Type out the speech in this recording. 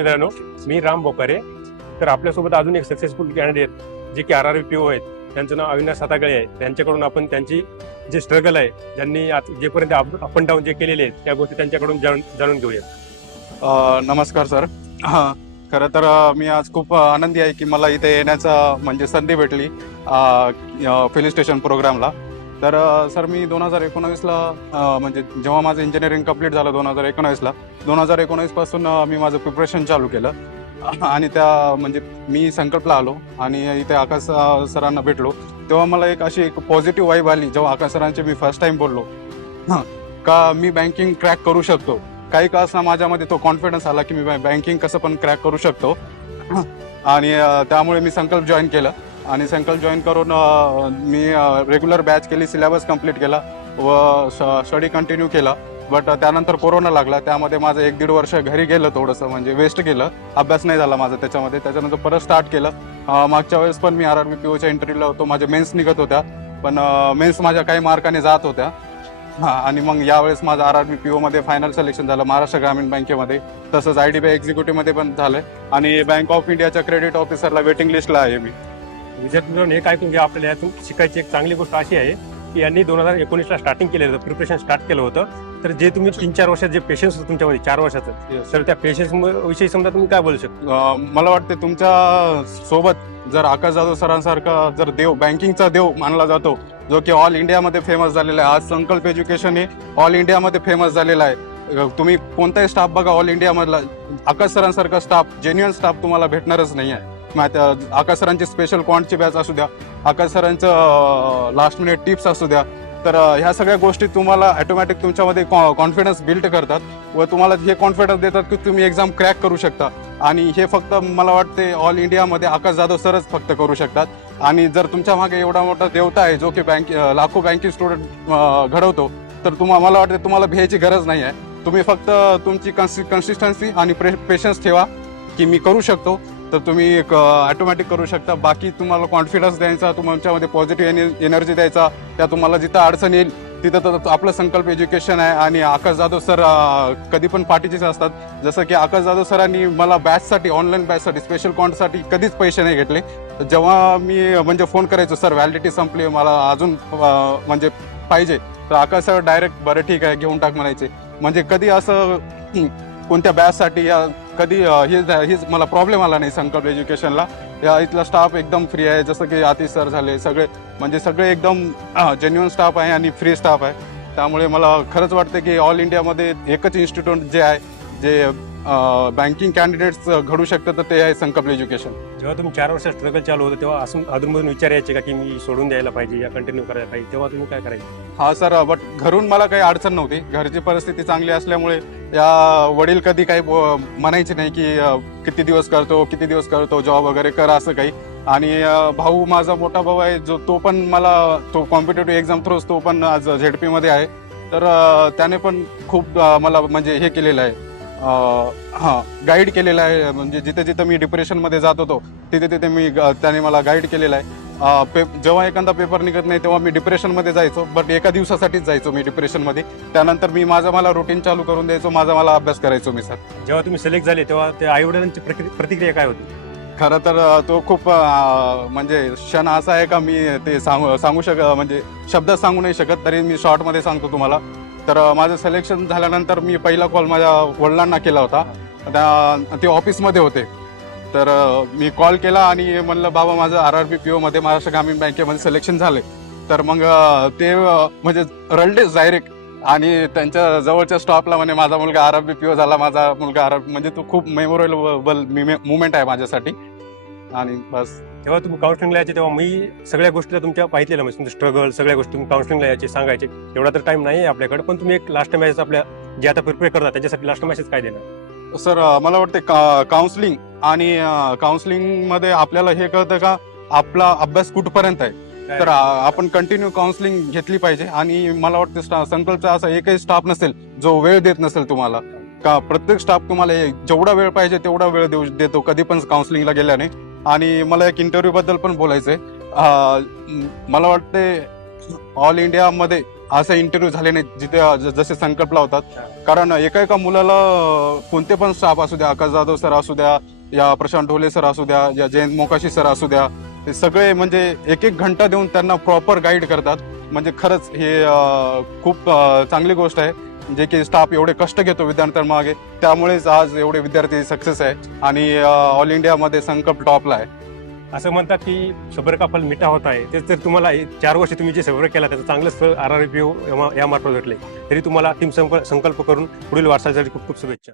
मित्रांनो, मी राम बोकारे. तर आपल्यासोबत अजून एक सक्सेसफुल कॅन्डिडेट जे की RRBPO आहेत, त्यांचं नाव अविनाश सातागळे आहे. त्यांच्याकडून आपण त्यांची जे स्ट्रगल आहे, ज्यांनी जेपर्यंत अप अँड डाऊन जे केलेले आहेत त्या गोष्टी त्यांच्याकडून जाणून घेऊया. नमस्कार सर. खरं तर मी आज खूप आनंदी आहे की मला इथे येण्याचा म्हणजे संधी भेटली फिलिंग स्टेशन प्रोग्रामला. तर सर मी 2019ला म्हणजे जेव्हा माझं इंजिनिअरिंग कंप्लीट झालं 2019 पासून मी माझं प्रिपरेशन चालू केलं आणि त्या म्हणजे मी संकल्पला आलो आणि इथे आकाश सरांना भेटलो. तेव्हा मला एक पॉझिटिव्ह वाईब आली जेव्हा आकाश सरांचे मी फर्स्ट टाइम बोललो का मी बँकिंग क्रॅक करू शकतो. काही का असं माझ्यामध्ये तो कॉन्फिडन्स आला की मी बँकिंग कसं पण क्रॅक करू शकतो. आणि त्यामुळे मी संकल्प जॉईन केलं आणि संकल्प जॉईन करून मी रेग्युलर बॅच केली, सिलेबस कंप्लीट केला व स्टडी कंटिन्यू केला. बट त्यानंतर कोरोना लागला, त्यामध्ये माझं 1-1.5 वर्ष घरी गेलं, थोडंसं म्हणजे वेस्ट गेलं, अभ्यास नाही झाला माझा त्याच्यामध्ये. त्याच्यानंतर परत स्टार्ट केलं. मागच्या वेळेस पण मी RRBPOच्या इंटरव्ह्यूला होतो, माझे मेन्स निघत होत्या पण मेन्स माझ्या काही मार्काने जात होत्या. आणि मग यावेळेस माझं RRBPOमध्ये फायनल सिलेक्शन झालं महाराष्ट्र ग्रामीण बँकेमध्ये, तसंच IDBI एक्झिक्युटिव्हमध्ये पण झालं आणि बँक ऑफ इंडियाच्या क्रेडिट ऑफिसरला वेटिंग लिस्टला आहे मी. विद्यार्थी हे काय तुम्ही आपल्याला यातून शिकायची एक चांगली गोष्ट अशी आहे की यांनी 2019ला स्टार्टिंग केलं होतं, प्रिपरेशन स्टार्ट केलं होतं. तर जे तुम्ही 3-4 वर्षात जे पेशन्स होतं तुमच्यामध्ये 4 वर्षाचं, तर त्या पेशन्स विषयी समजा तुम्ही काय बोलू शकता? मला वाटते तुमच्या सोबत जर आकाश जाधव सरांसारखा जर देव, बँकिंगचा देव मानला जातो, जो की ऑल इंडियामध्ये फेमस झालेला आहे. आज संकल्प एज्युकेशन हे ऑल इंडियामध्ये फेमस झालेला आहे. तुम्ही कोणताही स्टाफ बघा ऑल इंडियामधला, आकाश सरांसारखा स्टाफ, जेन्युअन स्टाफ तुम्हाला भेटणारच नाही आहे. आकाश सरांची स्पेशल क्वांटची बॅच असू द्या, आकाश सरांचं लास्ट मिनिट टिप्स असू द्या, तर ह्या सगळ्या गोष्टी तुम्हाला ऑटोमॅटिक तुमच्यामध्ये कॉन्फिडन्स बिल्ड करतात व तुम्हाला हे कॉन्फिडन्स देतात की तुम्ही एक्झाम क्रॅक करू शकता. आणि हे फक्त मला वाटते ऑल इंडियामध्ये आकाश जाधव सरच फक्त करू शकतात. आणि जर तुमच्या मागे एवढा मोठा देवता आहे जो की लाखो बँकिंग स्टुडंट घडवतो, तर मला वाटते तुम्हाला भ्यायची गरज नाही आहे. तुम्ही फक्त तुमची कन्सिस्टन्सी आणि पेशन्स ठेवा की मी करू शकतो, तर तुम्ही ऑटोमॅटिक करू शकता. बाकी तुम्हाला कॉन्फिडन्स द्यायचा, तुमच्यामध्ये पॉझिटिव्ह एनर्जी द्यायचा, त्या तुम्हाला जिथं अडचण येईल तिथं तर आपलं संकल्प एज्युकेशन आहे. आणि आकाश जाधव सर कधी पण पाठीचेच असतात. जसं की आकाश जाधव सरांनी मला बॅचसाठी, ऑनलाईन बॅचसाठी, स्पेशल कॉन्टसाठी कधीच पैसे नाही घेतले. जेव्हा मी म्हणजे फोन करायचो, सर व्हॅलिडिटी संपली, मला अजून म्हणजे पाहिजे, तर आकाश सर डायरेक्ट बरं ठीक आहे घेऊन टाक म्हणायचे. म्हणजे कधी असं कोणत्या बॅचसाठी या कधी हेच मला प्रॉब्लेम आला नाही. संकल्प एज्युकेशनला या इथला स्टाफ एकदम फ्री आहे, जसं की आतिश सर झाले, सगळे एकदम जेन्युअन स्टाफ आहे आणि फ्री स्टाफ आहे. त्यामुळे मला खरंच वाटतं की ऑल इंडियामध्ये एकच इन्स्टिट्यूट जे आहे जे बँकिंग कॅन्डिडेट्स घडू शकतं, तर ते आहे संकल्प एज्युकेशन. जेव्हा तुम्ही 4 वर्ष स्ट्रगल चालू होतं तेव्हा अधूनमधून विचार यायचे का की मी सोडून द्यायला पाहिजे या कंटिन्यू करायला पाहिजे, तेव्हा तुम्ही काय करायचे? हा सर, बट घरून मला काही अडचण नव्हती. घरची परिस्थिती चांगली असल्यामुळे या वडील कधी काही म्हणायचे नाही की किती दिवस करतो जॉब वगैरे कर असं काही. आणि भाऊ, माझा मोठा भाऊ आहे जो तो पण मला कॉम्पिटेटिव्ह एक्झाम थ्रूच तो पण आज ZP मध्ये आहे. तर त्याने पण खूप मला म्हणजे हे केलेलं आहे, गाईड केलेलं आहे. म्हणजे जिथे मी डिप्रेशनमध्ये जात होतो तिथे त्याने मला गाईड केलेलं आहे. जेव्हा एखादा पेपर निघत नाही तेव्हा मी डिप्रेशनमध्ये जायचो, बट एका दिवसासाठीच जायचो मी डिप्रेशनमध्ये. त्यानंतर मी मला रुटीन चालू करून द्यायचो, मला अभ्यास करायचो मी. सर, जेव्हा तुम्ही सिलेक्ट झाले तेव्हा त्या आईवडिलांची प्रतिक्रिया काय होती? खरं तर तो खूप म्हणजे क्षण असा आहे का मी ते सांगू म्हणजे शब्दात सांगू नाही शकत, तरी मी शॉर्टमध्ये सांगतो तुम्हाला. तर माझं सिलेक्शन झाल्यानंतर मी पहिला कॉल माझ्या वडिलांना केला होता. ते ऑफिसमध्ये होते. तर मी कॉल केला आणि म्हणलं, बाबा माझं RRBPOमध्ये महाराष्ट्र ग्रामीण बँकेमध्ये सिलेक्शन झाले. तर मग ते म्हणजे रडलेच डायरेक्ट. आणि त्यांच्या जवळच्या स्टॉपला म्हणे माझा मुलगा RRBPO झाला, माझा मुलगा म्हणजे तो खूप मेमोरेबल मुवमेंट आहे माझ्यासाठी. आणि बस. तेव्हा तुम्ही काउन्सिलिंगला यायचे तेव्हा मी सगळ्या गोष्टीला तुमच्या पाहिलेल्या, म्हणजे तुमचं स्ट्रगल सगळ्या गोष्टी तुम्ही काउन्सिलिंगला यायचे, सांगायचे. एवढा तर टाइम नाही आहे आपल्याकडे, पण तुम्ही एक लास्ट मॅसेज आपल्या जे आता प्रिपेअर करता त्याच्यासाठी लास्ट मॅसेज काय देणार? सर, मला वाटते काउन्सिलिंग आणि काउन्सिलिंगमध्ये आपल्याला हे कळतं का आपला अभ्यास कुठपर्यंत आहे. तर आपण कंटिन्यू काउन्सिलिंग घेतली पाहिजे. आणि मला वाटतं संकल्पचा असा एकही स्टाफ नसेल जो वेळ देत नसेल तुम्हाला. का प्रत्येक स्टाफ तुम्हाला जेवढा वेळ पाहिजे तेवढा वेळ देतो कधी पण काउन्सिलिंगला गेल्याने. आणि मला एक इंटरव्ह्यू बद्दल पण बोलायचंय. मला वाटते ऑल इंडियामध्ये असे इंटरव्ह्यू झाले नाहीत जिथे जसे संकल्पला होतात. कारण एका मुलाला कोणते पण स्टाफ असू द्या, आकाश जाधव सर असू द्या, या प्रशांत ढोले सर असू द्या, या जयंत मोकाशी सर असू द्या, ते सगळे म्हणजे एक घंटा देऊन त्यांना प्रॉपर गाईड करतात. म्हणजे खरंच हे खूप चांगली गोष्ट आहे, जे की स्टाफ एवढे कष्ट घेतो विद्यार्थ्यांमागे, त्यामुळेच आज एवढे विद्यार्थी सक्सेस आहे आणि ऑल इंडियामध्ये संकल्प टॉपला आहे. असं म्हणतात की सबर का फल मिठा होत आहे. तेच जर तुम्हाला 4 वर्ष तुम्ही जे सबर केला त्याचं चांगलंच फळ RRBPO या मार्फत भेटले, तरी तुम्हाला टीम संकल्प करून पुढील वाटचालीसाठी खूप खूप शुभेच्छा.